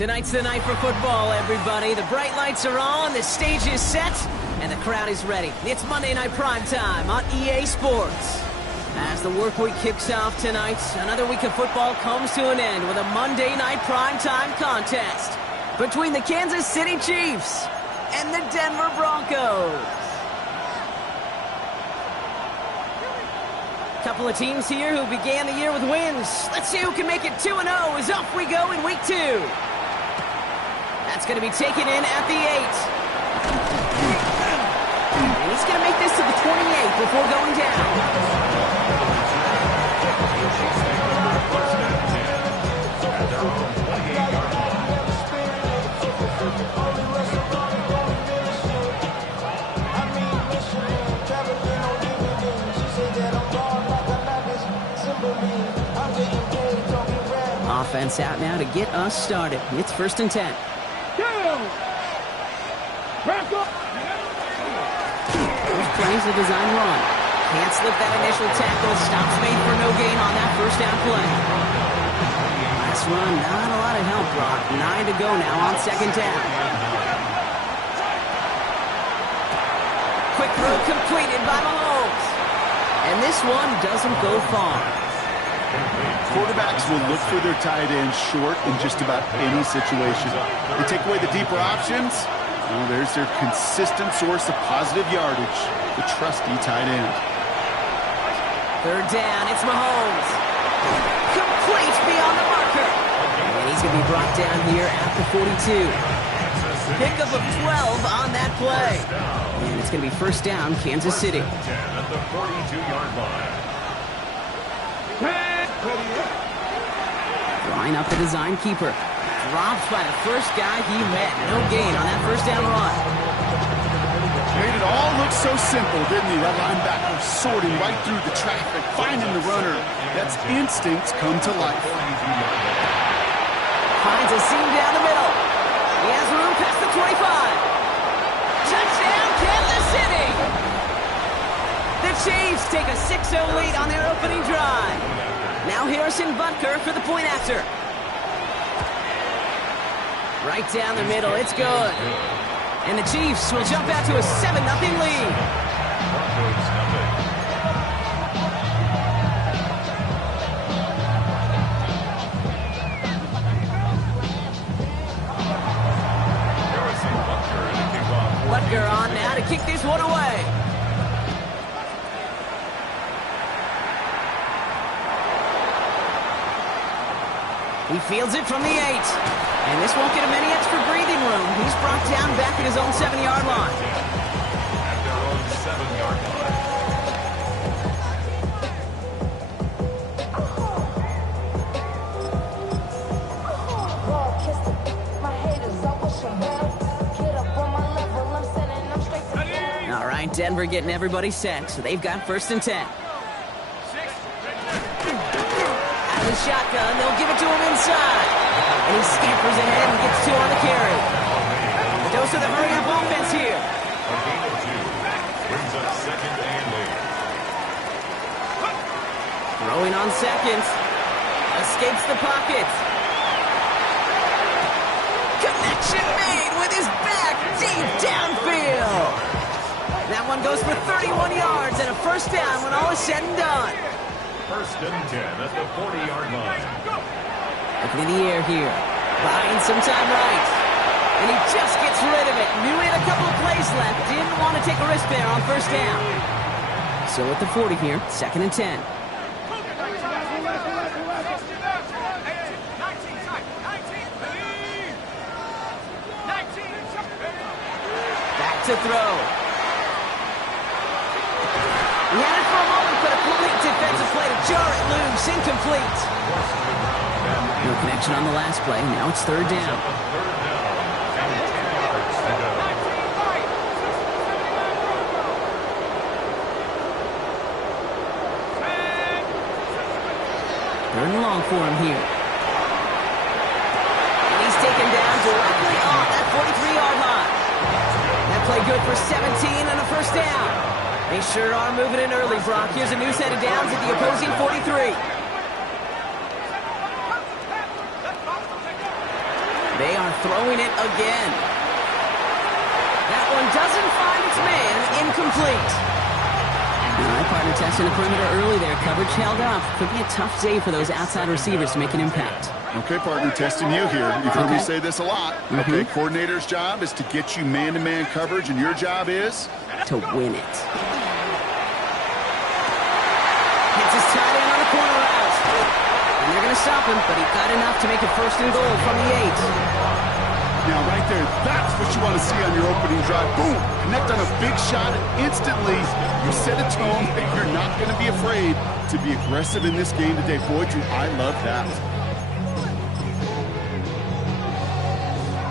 Tonight's the night for football, everybody. The bright lights are on, the stage is set, and the crowd is ready. It's Monday Night Prime Time on EA Sports. As the work week kicks off tonight, another week of football comes to an end with a Monday Night Prime Time contest between the Kansas City Chiefs and the Denver Broncos. Couple of teams here who began the year with wins. Let's see who can make it 2-0 as off we go in week 2. That's going to be taken in at the 8. And he's going to make this to the 28 before going down. Offense out now to get us started. It's 1st and 10. First plays a design run. Can't slip that initial tackle. Stops made for no gain on that first down play. Last run, not a lot of help, Brock. 9 to go now on 2nd down. Quick throw completed by Mahomes. And this one doesn't go far. Quarterbacks will look for their tight end short in just about any situation. They take away the deeper options. Well, there's their consistent source of positive yardage, the trusty tight end. 3rd down, it's Mahomes. Complete beyond the marker. And he's going to be brought down here at the 42. Pickup of 12 on that play. And it's going to be 1st down, Kansas City. At the 42-yard line. Line up the design keeper. Drops by the first guy he met. No gain on that 1st down run. Made it all look so simple, didn't he? That linebacker sorting right through the traffic, finding the runner. That's instincts come to life. Finds a seam down the middle. He has room past the 25. Touchdown, Kansas City! The Chiefs take a 6-0 lead on their opening drive. Now Harrison Butker for the point after. Right down the middle, it's good. And the Chiefs will jump out to a 7-0 lead. Butker on now to kick this one away. He fields it from the 8. And this won't get him any extra breathing room. He's brought down back at his own 7-yard line. At their own 7-yard line. All right, Denver getting everybody set, so they've got 1st and 10. Shotgun, they'll give it to him inside. And he scampers ahead and gets 2 on the carry. A dose of the hurry-up offense here. A gain of 2 brings up 2nd and 8. Throwing on 2nd. Escapes the pocket. Connection made with his back deep downfield. That one goes for 31 yards and a 1st down when all is said and done. 1st and 10 at the 40-yard line. Looking in the air here. Buying some time right. And he just gets rid of it. Knew he had a couple of plays left. Didn't want to take a risk there on 1st down. So at the 40 here, 2nd and 10. Back to throw. He had it for a moment, but a complete defensive play to jar it loose. Incomplete. No connection on the last play. Now it's 3rd down. Third and long for him here. And he's taken down directly off that 43-yard line. That play good for 17 and a 1st down. They sure are moving in early, Brock. Here's a new set of downs at the opposing 43. They are throwing it again. That one doesn't find its man. Incomplete. All right, partner testing the perimeter early there. Coverage held up. Could be a tough day for those outside receivers to make an impact. Okay, partner, testing you here. You've heard me say this a lot. Okay, coordinator's job is to get you man-to-man coverage, and your job is? To win it. Hits his tight end on the corner route. And they're going to stop him, but he got enough to make it 1st and goal from the 8. Now, right there, that's what you want to see on your opening drive. Boom! Connect on a big shot, and instantly you set a tone that you're not going to be afraid to be aggressive in this game today. Boy, do I love that.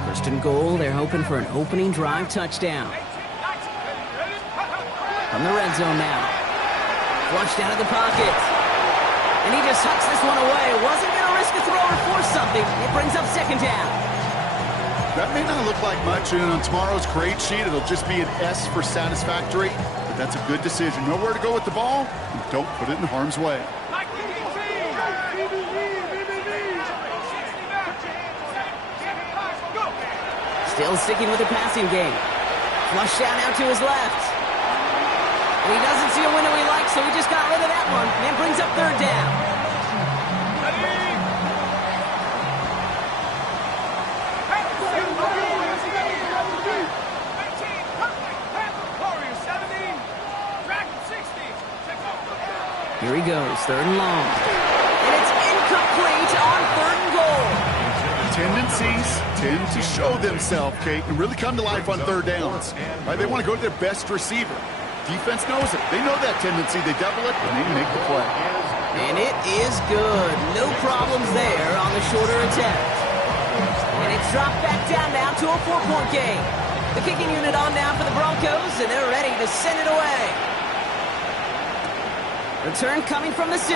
1st and goal, they're hoping for an opening drive touchdown. From the red zone now. Flushed out of the pocket. And he just hucks this one away. Wasn't going to risk a throw or force something. It brings up 2nd down. That may not look like much, and on tomorrow's grade sheet, it'll just be an S for satisfactory, but that's a good decision. Know where to go with the ball, and don't put it in harm's way. Still sticking with the passing game. Flush out now to his left. And he doesn't see a window he likes, so he just got rid of that one, and brings up 3rd down. Here he goes, 3rd and long. And it's incomplete on 3rd and goal. Tendencies tend to show themselves, Kate, and really come to life on 3rd downs. Right? They want to go to their best receiver. Defense knows it. They know that tendency. They double it, and they make the play. And it is good. No problems there on the shorter attempt. And it's dropped back down now to a 4-point game. The kicking unit on now for the Broncos, and they're ready to send it away. Return coming from the 6.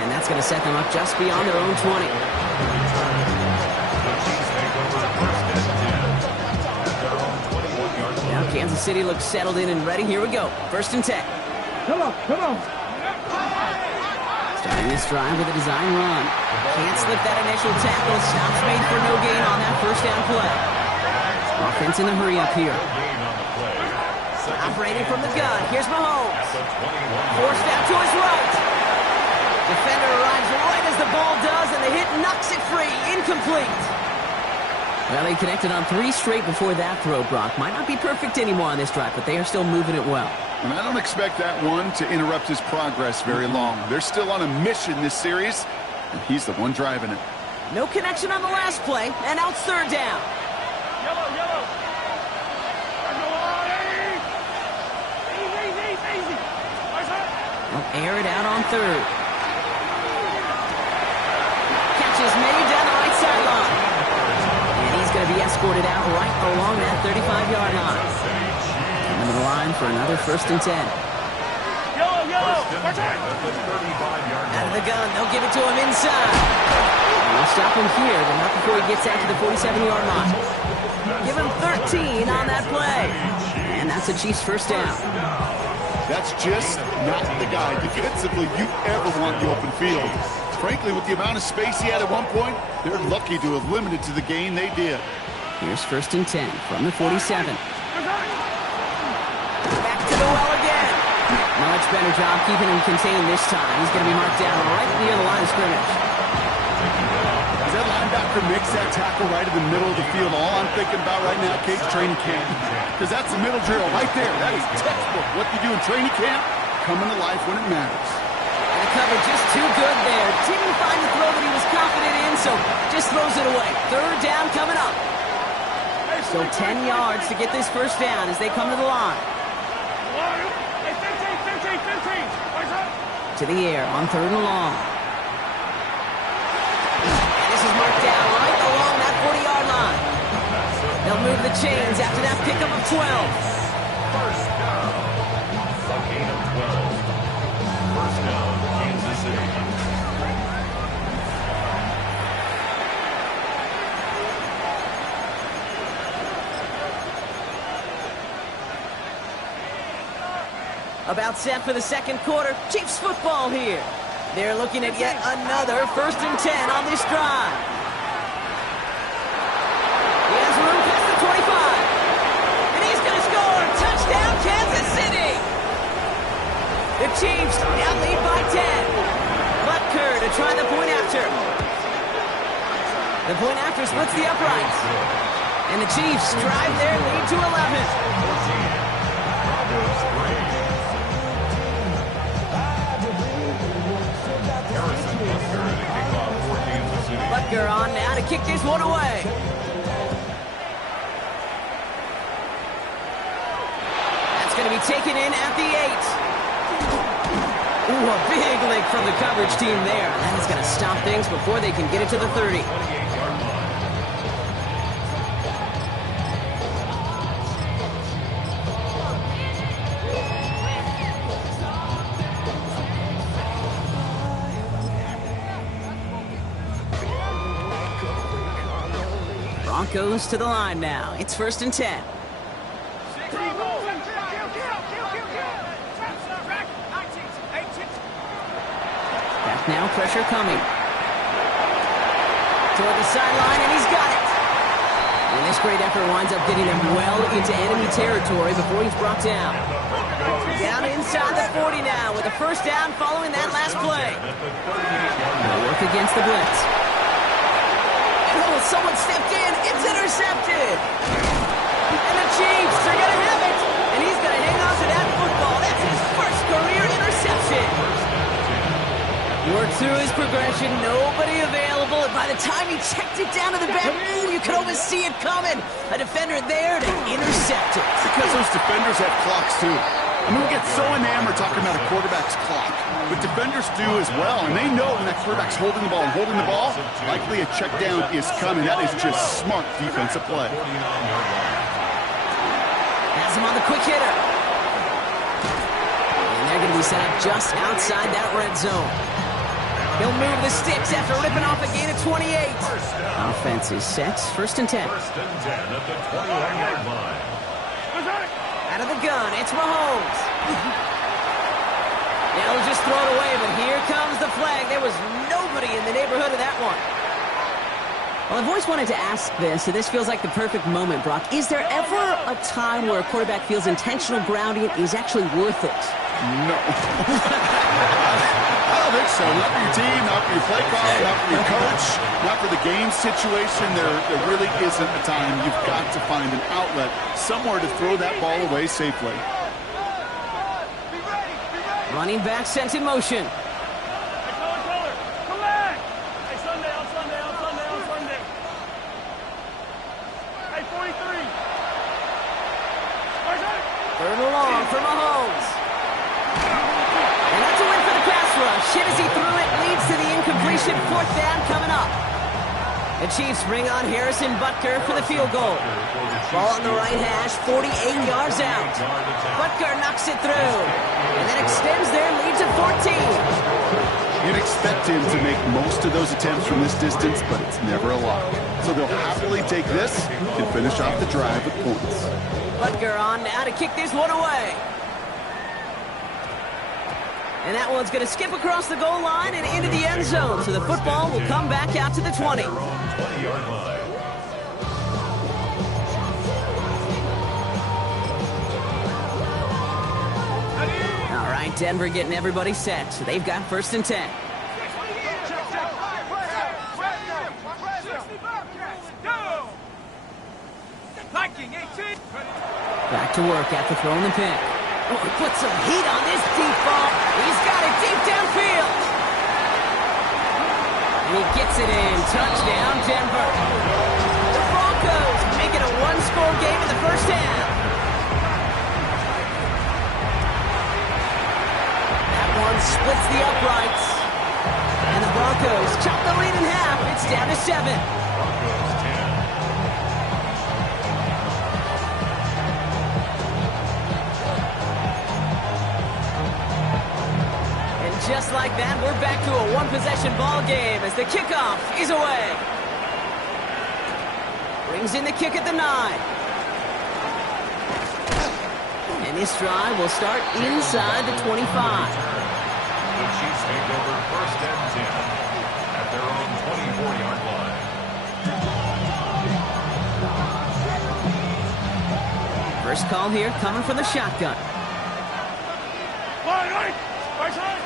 And that's going to set them up just beyond their own 20. Now Kansas City looks settled in and ready. Here we go. 1st and 10. Come on. Starting this drive with a design run. Can't slip that initial tackle. Stops made for no gain on that 1st down play. Offense in the hurry up here. Operating from the gun. Here's Mahomes. Forced out to his right. Defender arrives right as the ball does, and the hit knocks it free. Incomplete. Well, they connected on 3 straight before that throw, Brock. Might not be perfect anymore on this drive, but they are still moving it well. And I don't expect that one to interrupt his progress very long. They're still on a mission this series, and he's the one driving it. No connection on the last play, and now it's 3rd down. Yellow. They'll air it out on 3rd. Catch is made down the right sideline. And he's going to be escorted out right along that 35-yard line. Coming to the line for another 1st and 10. Yellow. Out of the gun, they'll give it to him inside. And they'll stop him here, but not before he gets out to the 47-yard line. Give him 13 on that play. And that's the Chiefs' 1st down. That's just not the guy defensively you ever want in the open field. Frankly, with the amount of space he had at one point, they're lucky to have limited to the gain they did. Here's 1st and 10 from the 47. Back to the well again. Much better job keeping him contained this time. He's going to be marked down right near the line of scrimmage. As that linebacker makes that tackle right in the middle of the field, all I'm thinking about right now, Kate's training camp. Because that's the middle drill right there. That is textbook. What you do in training camp, coming to life when it matters. And the cover just too good there. Didn't find the throw that he was confident in, so just throws it away. 3rd down coming up. So 10 yards to get this 1st down as they come to the line. 15. To the air on 3rd and long. And this is marked down right along that 40-yard line. They'll move the chains after that pickup of 12. 1st down. A gain of 12. 1st down, Kansas City. About set for the 2nd quarter. Chiefs football here. They're looking at yet another 1st and 10 on this drive. He has room past the 25. And he's going to score. Touchdown, Kansas City. The Chiefs now lead by 10. Butker to try the point after. The point after splits the uprights. And the Chiefs drive their lead to 11. Butker on now to kick this one away. That's going to be taken in at the 8. Ooh, a big lick from the coverage team there. That is going to stop things before they can get it to the 30. Broncos to the line now. It's 1st and 10. Back now, pressure coming. Toward the sideline, and he's got it. And this great effort winds up getting him well into enemy territory before he's brought down. Down inside the 40 now with a 1st down following that last play. They'll work against the blitz. Someone stepped in. It's intercepted. And the Chiefs are going to have it. And he's going to hang on to that football. That's his 1st career interception. Worked through his progression. Nobody available. And by the time he checked it down to the back, you could almost see it coming. A defender there to intercept it. Because those defenders have clocks, too. I mean, we get so enamored talking about a quarterback's clock, but defenders do as well, and they know when that quarterback's holding the ball, likely a check down is coming. That is just smart defensive play. Has him on the quick hitter. And they're going to be set up just outside that red zone. He'll move the sticks after ripping off a gain of 28. Offense is set. 1st and 10. 1st and 10 at the 21-yard line. Out of the gun, it's Mahomes. Now he'll just throw it away, but here comes the flag. There was nobody in the neighborhood of that one. Well, I've always wanted to ask this, and this feels like the perfect moment, Brock. Is there ever a time where a quarterback feels intentional grounding is actually worth it? No. I don't think so. Not for your team, not for your play call, not for your coach, not for the game situation. There really isn't a time. You've got to find an outlet, somewhere to throw that ball away safely. Running back sent in motion. Third and long for Mahomes. And that's a win for the pass rush. Hit as he threw it, leads to the incompletion. 4th down coming up. The Chiefs bring on Harrison Butker for the field goal. Ball on the right hash, 48 yards out. Butker knocks it through, and then extends their lead to 14. You'd expect him to make most of those attempts from this distance, but it's never a lot. So they'll happily take this and finish off the drive with points. Butker on now to kick this one away. And that one's going to skip across the goal line and into the end zone. So the football will come back out to the 20. All right, Denver getting everybody set. So they've got 1st and 10. Back to work after throwing the pick. Oh, he put some heat on this deep ball. He's got it deep downfield. And he gets it in. Touchdown, Denver. The Broncos make it a one-score game in the 1st half. That one splits the uprights. And the Broncos chop the lead in half. It's down to 7. Just like that, we're back to a one-possession ball game as the kickoff is away. Brings in the kick at the 9. And this drive will start inside the 25. The Chiefs take over 1st and 10 at their own 24-yard line. First call here coming from the shotgun. Right side.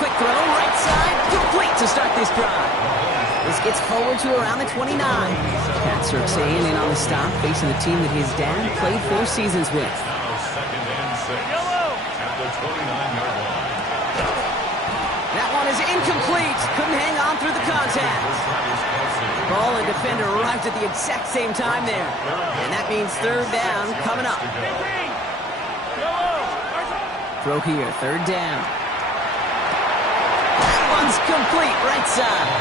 Quick throw, right side, complete to start this drive. This gets forward to around the 29. Pat Surksay in on the stop, facing the team that his dad played 4 seasons with. Now 2nd and 6 at the 29-yard line. That one is incomplete. Couldn't hang on through the contact. Ball and defender arrived at the exact same time there. And that means 3rd down coming up. Throw here, 3rd down. That one's complete, right side.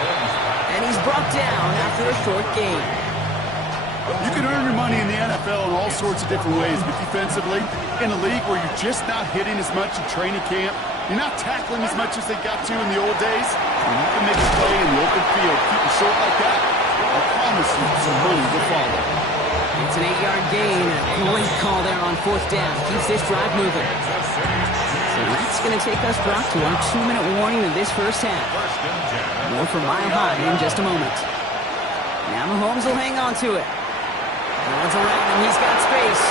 And he's brought down after a short gain. You can earn your money in the NFL in all sorts of different ways, but defensively, in a league where you're just not hitting as much in training camp, you're not tackling as much as they got to in the old days, when you can make a play in the open field, keep it short like that, I promise you some money will follow. It's an 8-yard gain. A great call there on 4th down. Keeps this drive moving. So that's going to take us, Brock, to our 2-minute warning in this first half. More from Mile High in just a moment. Now Mahomes will hang on to it. Runs around him. He's got space.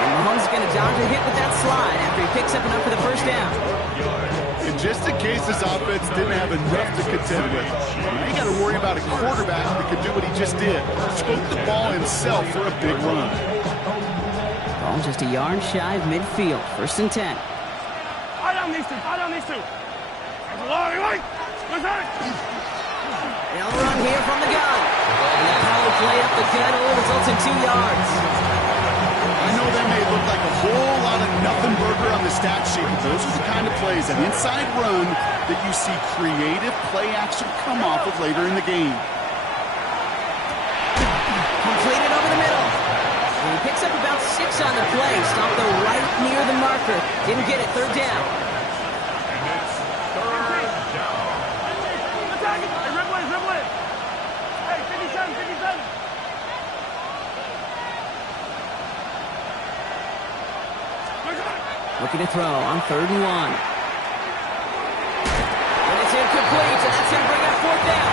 And Mahomes is going to dodge a hit with that slide after he picks up enough for the first down. And just in case his offense didn't have enough to contend with, you got to worry about a quarterback that could do what he just did. Scoop the ball himself for a big run. Ball just a yard shy of midfield. 1st and 10. Eye down these two. Right. They'll run here from the gun. And that power play up the gut only results in 2 yards. I know that may look like a whole lot of nothing burger on the stat sheet, but those are the kind of plays, an inside run, that you see creative play action come off of later in the game. Completed over the middle. And he picks up about 6 on the play. Stopped though right near the marker. Didn't get it. 3rd down. And it's 3rd down. Attack it. Hey, dribble it. Hey, 57. Looking to throw on 3rd and 1. And it's incomplete, and that's going to bring up 4th down.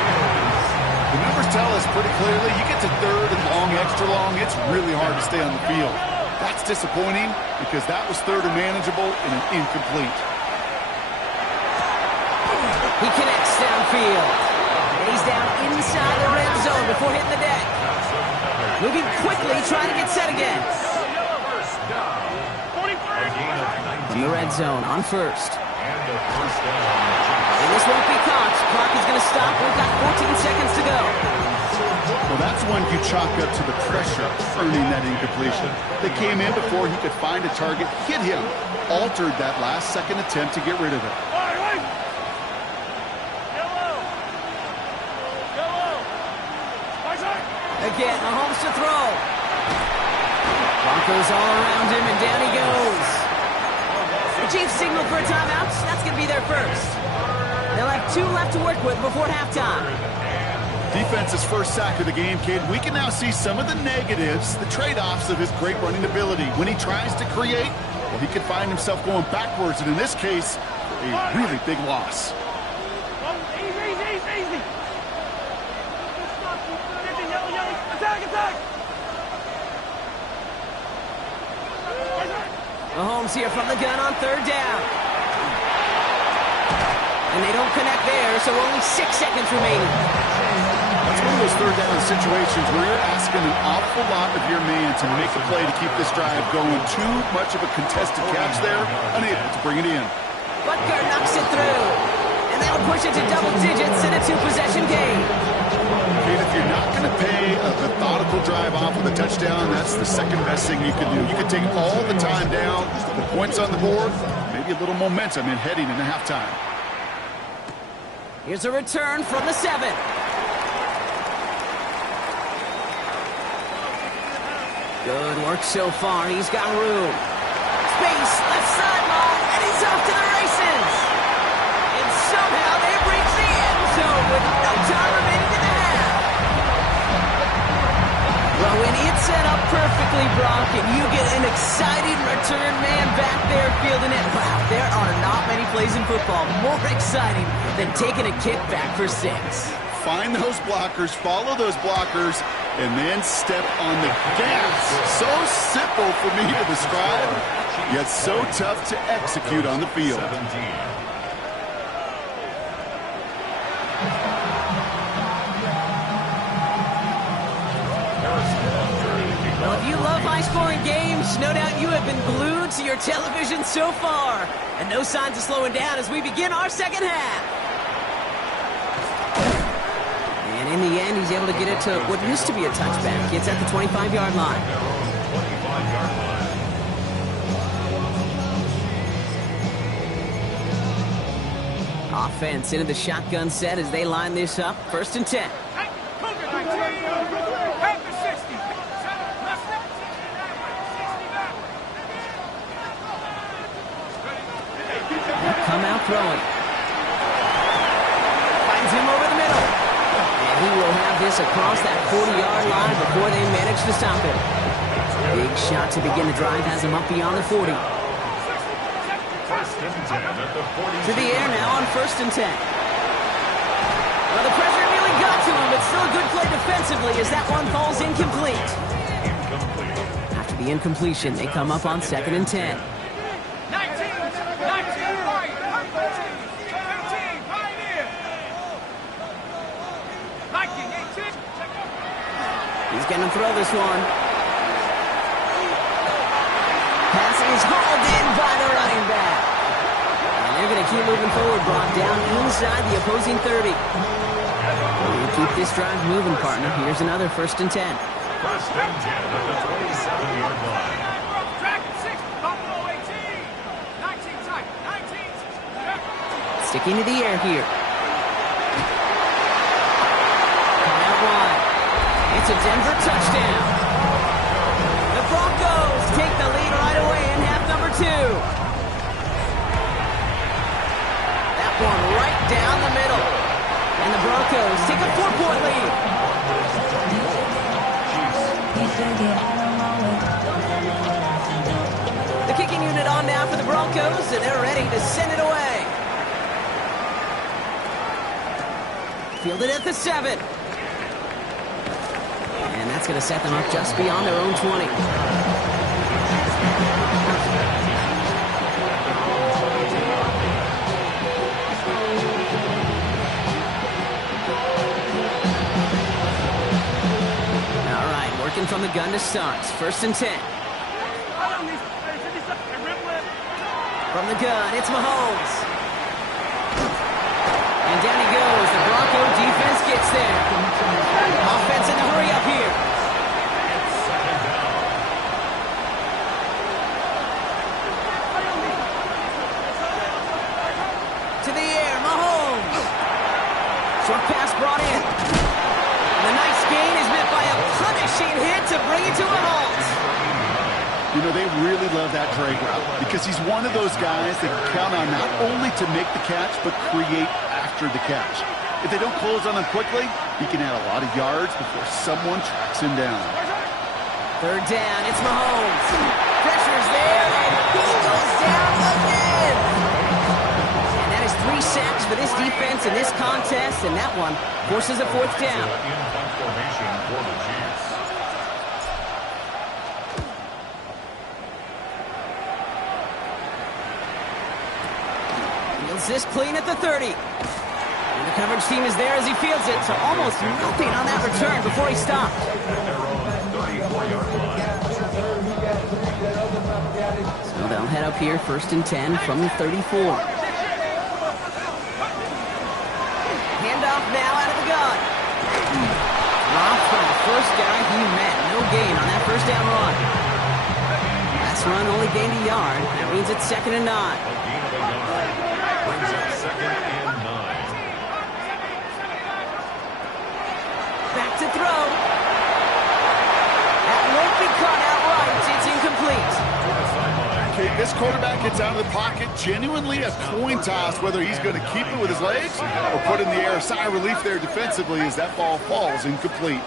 The numbers tell us pretty clearly, you get to 3rd and long, extra long, it's really hard to stay on the field. That's disappointing because that was 3rd and manageable and an incomplete. He connects downfield. And he's down inside the red zone before hitting the deck. Moving quickly, trying to get set again. From the red zone on 1st. And a 1st down. And this won't be caught. Clock is going to stop. We've got 14 seconds to go. Well, that's one you chalk up to the pressure earning that incompletion. They came in before he could find a target, hit him, altered that last-second attempt to get rid of it. Again, Mahomes to throw. Broncos all around him, and down he goes. The Chiefs signal for a timeout. That's going to be their first. They'll have 2 left to work with before halftime. Defense's first sack of the game, kid. We can now see some of the negatives, the trade-offs of his great running ability. When he tries to create, well, he could find himself going backwards, and in this case, a really big loss. Easy. Attack. Mahomes here from the gun on 3rd down. And they don't connect there, so only 6 seconds remaining. That's one of those 3rd down situations where you're asking an awful lot of your man to make a play to keep this drive going. Too much of a contested catch there, unable to bring it in. Butker knocks it through. And that'll push it to double digits in a 2-possession game. Kate, if you're not going to pay a methodical drive off with a touchdown, that's the second best thing you can do. You can take all the time down, the points on the board, maybe a little momentum in heading into halftime. Here's a return from the 7. Good work so far. He's got room. Space, left sideline, and he's off to the races. And somehow they reach the end zone with no time remaining in the half. when it's set up perfectly, Brock, and you get an exciting return man back there fielding it, wow, there are not many plays in football more exciting than taking a kick back for 6. Find those blockers, follow those blockers, and then step on the gas. So simple for me to describe, yet so tough to execute on the field. 17. Well, if you love high-scoring games, no doubt you have been glued to your television so far. And no signs of slowing down as we begin our second half. And in the end, he's able to get it to what used to be a touchback. It's at the 25-yard line. 25-yard line. Offense into the shotgun set as they line this up. 1st and 10. Come out throwing. Finds him over the middle. And he will have this across that 40-yard line before they manage to stop him. Big shot to begin the drive has him up beyond the 40. 1st and 10 at the 40. To the air now on 1st and 10. Well, the pressure nearly got to him, but still a good play defensively as that one falls incomplete. Incomplete. After the incompletion, they come up on 2nd and 10. He's going to throw this one. Pass is hauled in by the running back. And they're going to keep moving forward, brought down inside the opposing 30. You keep this drive moving, partner. Here's another 1st and 10. 1st and 10 at the 27-yard line. Sticking to the air here. Coming out wide. It's a Denver touchdown. The Broncos take the lead right away in half number 2. That one right down the middle. And the Broncos take a 4-point lead. The kicking unit on now for the Broncos, and they're ready to send it away. Fielded at the 7. And that's going to set them up just beyond their own 20. All right, working from the gun to start. 1st and 10. From the gun, it's Mahomes. And down he goes. The Bronco defense gets there. Offense in the hurry up here. To the air, Mahomes. Short pass brought in. And the nice gain is met by a punishing hit to bring it to a halt. You know, they really love that drag route because he's one of those guys that can count on not only to make the catch, but create after the catch. If they don't close on him quickly, he can add a lot of yards before someone tracks him down. 3rd down, it's Mahomes. Pressure's there, and he goes down again. And that is 3 sacks for this defense in this contest, and that one forces a 4th down. In formation for the Chiefs. Fields this clean at the 30. And the coverage team is there as he fields it, so almost nothing on that return before he stopped. So they'll head up here, 1st and 10 from the 34. Handoff now out of the gun. Dropped from the first guy he met. No gain on that 1st down run. Last run only gained a yard. That means it's 2nd and 9. Brings up 2nd and 9. Back to throw. That won't be caught outright. It's incomplete. Okay, this quarterback gets out of the pocket, genuinely a coin toss whether he's going to keep it with his legs or put in the air. A sigh of relief there defensively as that ball falls incomplete.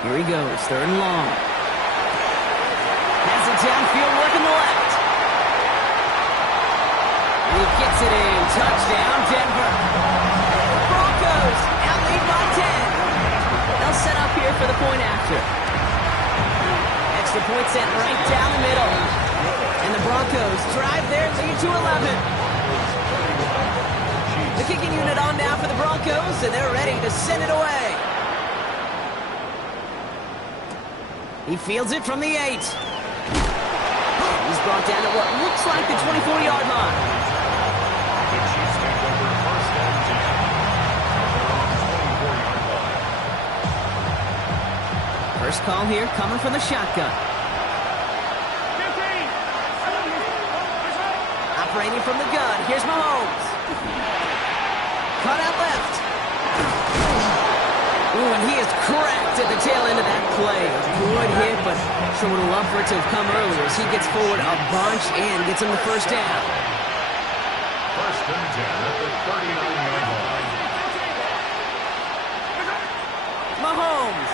Here he goes, 3rd and long. Has it downfield, looking left. He gets it in. Touchdown, Denver. The Broncos out lead by 10. They'll set up here for the point after. Extra point set right down the middle. And the Broncos drive their lead to 11. The kicking unit on now for the Broncos, and they're ready to send it away. He fields it from the 8. He's brought down at what looks like the 24-yard line. The Chiefs take over 1st and 10. First call here coming from the shotgun. 15. Operating from the gun, here's Mahomes. Cut out left. Ooh, and he is cracked at the tail end of that play. A good hit, but sure would have loved for it to have come earlier as he gets forward a bunch and gets him the first down. 1st and 10 at the 39-yard line. Mahomes.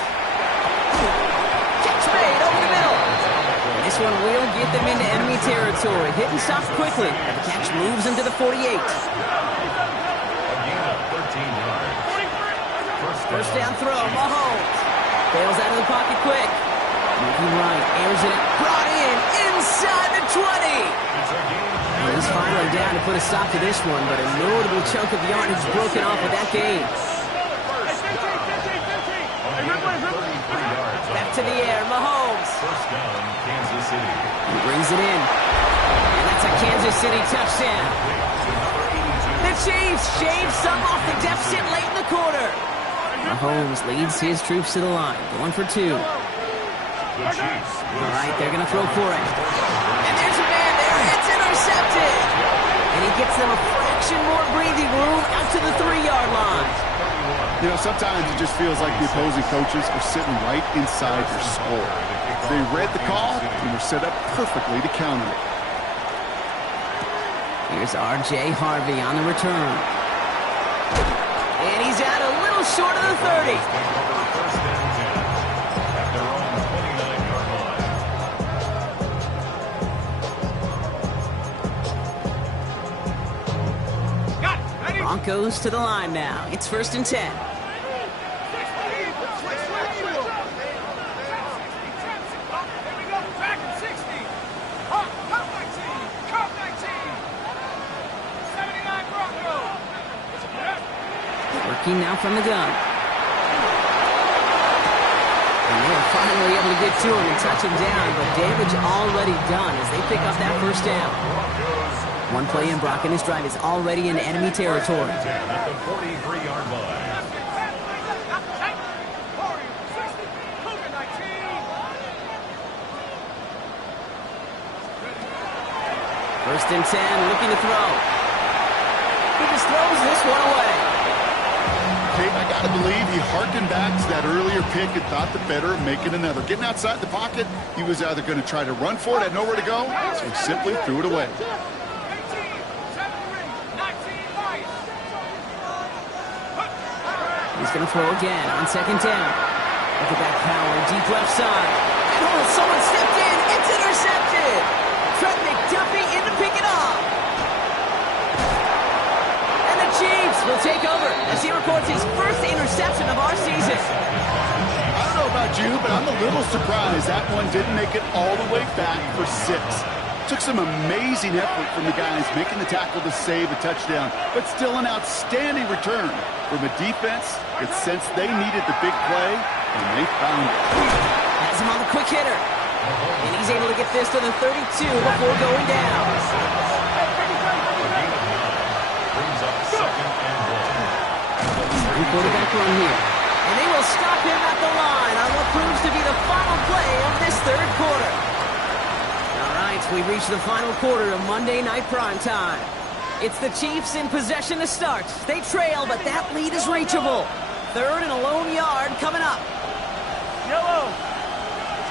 Catch made over the middle. And this one will get them into enemy territory. Hit and stop quickly. And the catch moves him to the 48. A gain of 13 yards. First down throw, Mahomes. Bails out of the pocket quick. Moving right, airs it, brought in, inside the 20. And he's finally down to put a stop to this one, but a notable chunk of yardage broken off with that gain. Back to the air, Mahomes. 1st down, Kansas City. He brings it in. And that's a Kansas City touchdown. The Chiefs shave some off the deficit late in the quarter. Mahomes leads his troops to the line, going for 2. The Chiefs. All right, they're going to throw for it. And there's a man there. It's intercepted. And he gets them a fraction more breathing room out to the 3-yard line. You know, sometimes it just feels like the opposing coaches are sitting right inside their score. They read the call and were set up perfectly to counter it. Here's R.J. Harvey on the return. And he's out a little short of the 30. 1st and 10 at their own 29-yard line. Broncos to the line now. It's 1st and 10. Working now from the gun. And they are finally able to get to him and touch him down, but damage already done as they pick up that first down. One play in, Brock, and his drive is already in enemy territory. At the 43-yard line. First and 10, looking to throw. He just throws this one away. Kate, I got to believe he harkened back to that earlier pick and thought the better of making another. Getting outside the pocket, he was either going to try to run for it, had nowhere to go, so he simply threw it away. He's going to throw again on 2nd down. Look at that power, deep left side. And oh, someone stepped in. It's intercepted. Trent McDuffie in to pick it up. And the Chiefs will take over as he records his first interception of our season. I don't know about you, but I'm a little surprised that one didn't make it all the way back for 6. Took some amazing effort from the guys making the tackle to save a touchdown, but still an outstanding return from a defense that sensed they needed the big play, and they found it. Has him on the quick hitter. And he's able to get this to the 32 before going down. Brings up 2nd and 1. Quarterback run here. And they will stop him at the line on what proves to be the final play of this 3rd quarter. All right, we've reached the final quarter of Monday Night Primetime. It's the Chiefs in possession to start. They trail, but that lead is reachable. 3rd and a lone yard coming up. Yellow.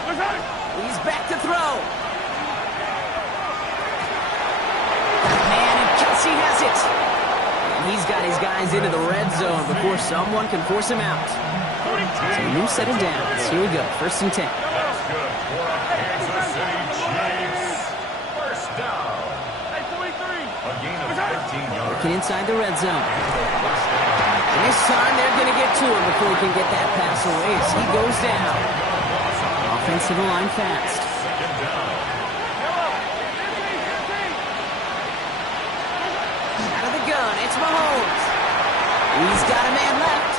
He's back to throw. Got a man, and Kelsey has it. And he's got his guys into the red zone before someone can force him out. So a new set of downs. Here we go, 1st and 10. That's good for our Kansas City Chiefs. First down. A gain of 15 yards. Working inside the red zone. And this time they're going to get to him before he can get that pass away as he goes down. Offensive line fast. Second down. Out of the gun, it's Mahomes. He's got a man left.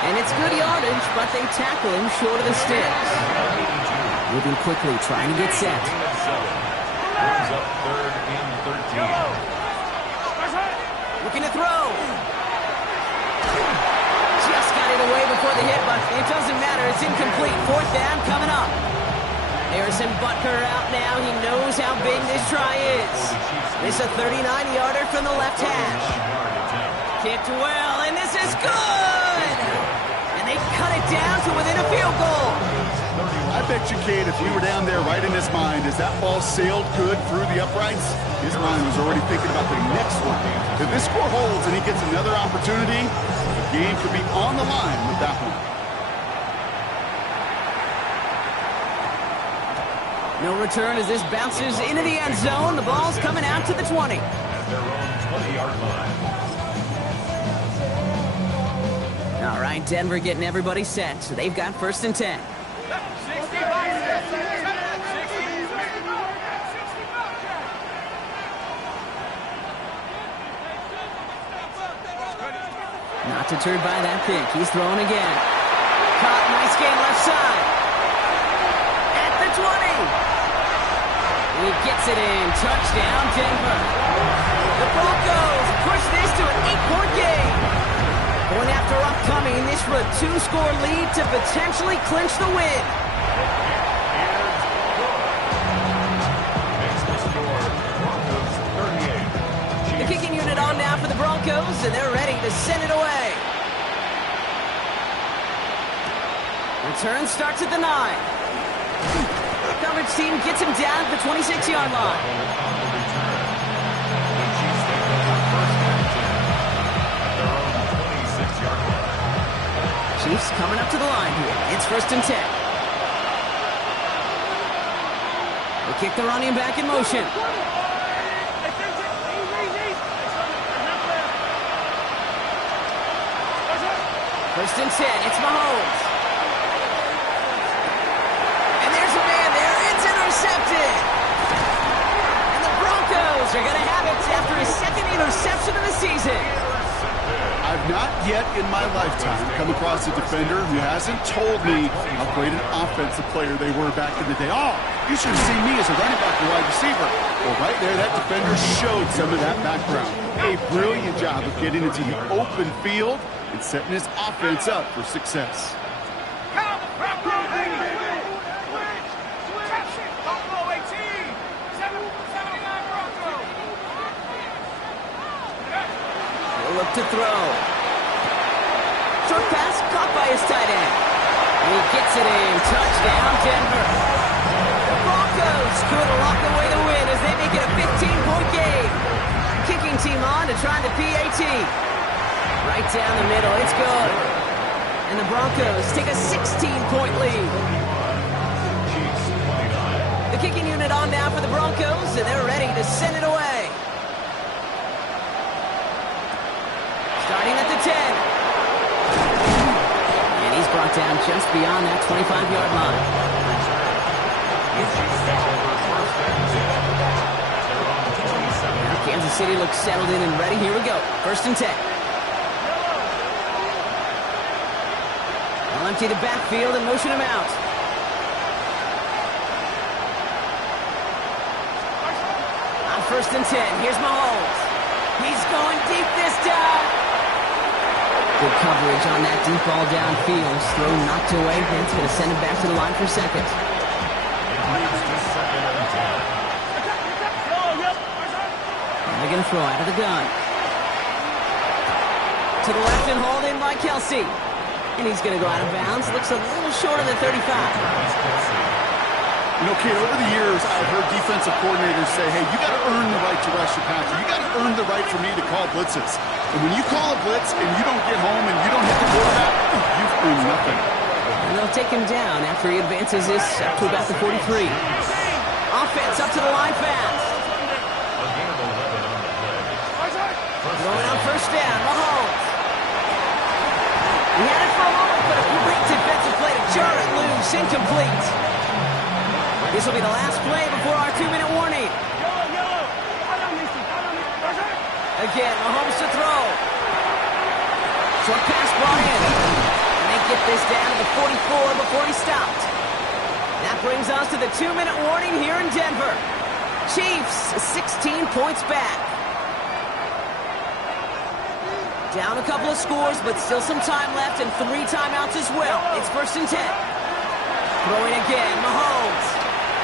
And it's good yardage, but they tackle him short of the sticks. Moving quickly, trying to get set. Brings up 3rd and 13. Looking to throw. Just got it away before the hit, but it doesn't matter. It's incomplete. 4th down coming up. Harrison Butker out now. He knows how big this try is. This is a 39-yarder from the left hash. Kicked well, and this is good! And they cut it down to within a field goal. I bet you, Kate, if we were down there right in his mind, as that ball sailed good through the uprights, his mind was already thinking about the next one. If this score holds and he gets another opportunity, the game could be on the line with that one. No return as this bounces into the end zone. The ball's coming out to the 20. At their own 20-yard line. All right, Denver getting everybody set. So they've got 1st and 10. Not deterred by that pick. He's throwing again. Caught, nice gain left side. At the 20. He gets it in. Touchdown, Denver. The Broncos push this to an 8-point game. Going after upcoming this for a 2-score lead to potentially clinch the win. Makes the score Broncos 38. The kicking unit on now for the Broncos, and they're ready to send it away. Return starts at the 9. The coverage team gets him down at the 26-yard line. On the return, the Chiefs take over 1st and 10 at their own 26-yard line. Chiefs coming up to the line here. It's 1st and 10. They kick the running back in motion. 1st and 10. It's Mahomes. And there's a man there. It's intercepted. And the Broncos are going to have it after his 2nd interception of the season. I've not yet in my lifetime come across a defender who hasn't told me how great an offensive player they were back in the day. Oh, you should have seen me as a running back or wide receiver. Well, right there, that defender showed some of that background. A brilliant job of getting into the open field and setting his offense up for success. He'll look to throw. Short pass caught by his tight end. And he gets it in. Touchdown, Denver. The Broncos could lock away the win as they make it a 15-point game. Kicking team on to try the PAT. Right down the middle. It's good. And the Broncos take a 16-point lead. The kicking unit on now for the Broncos, and they're ready to send it away. Starting at the 10. And he's brought down just beyond that 25-yard line. Now Kansas City looks settled in and ready. Here we go. 1st and 10. They'll empty the backfield and motion him out. On 1st and 10, here's Mahomes. He's going deep this time. Good coverage on that deep ball downfield. Throw knocked away. It's going to send it back to the line for 2nd. And they're going to throw out of the gun. To the left and hauled in by Kelsey. And he's going to go out of bounds. Looks a little short of the 35. You know, Kate, over the years, I've heard defensive coordinators say, hey, you got to earn the right to rush your passer. You got to earn the right for me to call blitzes. And when you call a blitz and you don't get home and you don't hit the quarterback, you've earned nothing. And they'll take him down after he advances this up to about the 43. Offense up to the line fast. Throwing on first down, Mahomes. He had it for a moment, but a great defensive play to jar it loose, incomplete. This will be the last play before our 2-minute warning. Again, Mahomes to throw. Short pass brought in. And they get this down to the 44 before he stopped. That brings us to the 2-minute warning here in Denver. Chiefs 16 points back. Down a couple of scores, but still some time left and 3 timeouts as well. It's 1st and 10. Throwing again, Mahomes.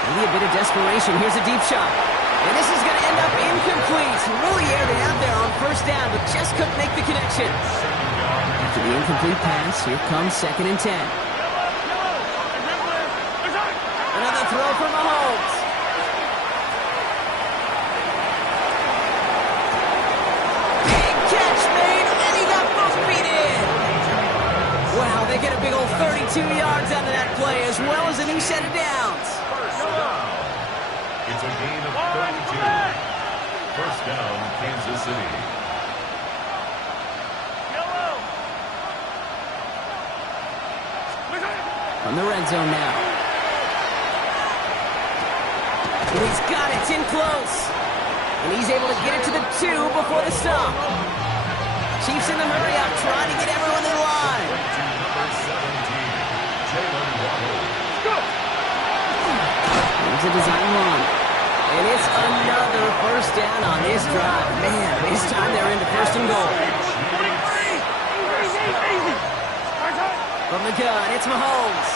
Maybe a bit of desperation. Here's a deep shot. And this is going to end up incomplete. Really aired it out there on first down, but just couldn't make the connection. After the incomplete pass, here comes 2nd and 10. Another throw for Mahomes. Wow, they get a big old 32 yards out of that play, as well as a new set of downs. First down. It's a gain of 32. First down, Kansas City. From the red zone now. He's got it. It's in close. And he's able to get it to the 2 before the stop. Chiefs in the hurry up, trying to get everyone in line. Here's a design run. And it's another first down on this drive. Man, this time they're into 1st and goal. From the gun, it's Mahomes.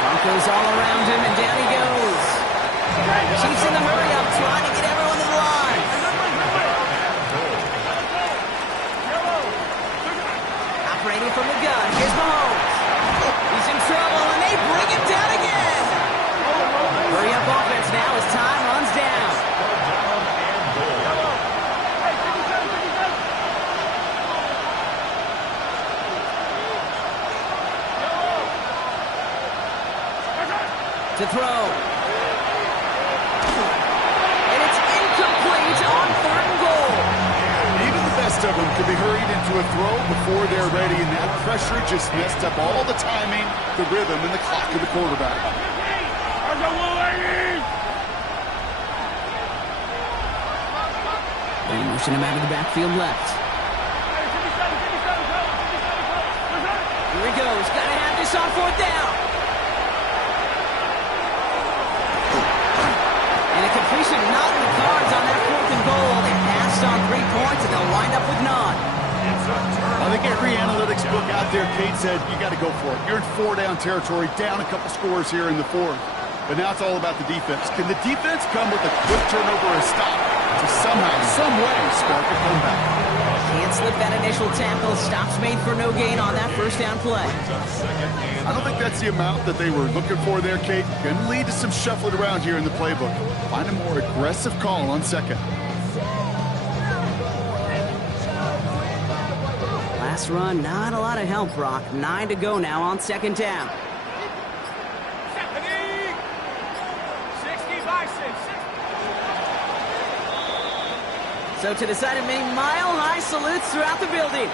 Broncos all around him, and down he goes. Chiefs in the hurry up, trying to get everyone in line. Operating from the gun, here's Mahomes. He's in trouble, and they bring him down again. Hurry up offense now as time runs down. To throw. And it's incomplete on 3rd and goal. Even the best of them could be hurried into a throw before they're ready, and that pressure just messed up all the timing, the rhythm, and the clock of the quarterback. They motion him out of the backfield left. Here he goes. Got to have this on 4th down. And a completion not in the cards on that 4th and goal. They passed on 3 points, and they'll wind up with none. I think every analytics book out there, Kate, said you got to go for it. You're in 4-down territory, down a couple scores here in the 4th. But now it's all about the defense. Can the defense come with a quick turnover or a stop to somehow, some way, spark a comeback? Can't slip that initial tackle. Stops made for no gain on that first down play. I don't think that's the amount that they were looking for there, Kate. Can lead to some shuffling around here in the playbook. Find a more aggressive call on 2nd. Last run, not a lot of help, Brock. 9 to go now on 2nd down. 60 by 6. So to the side of me, mile-high salutes throughout the building.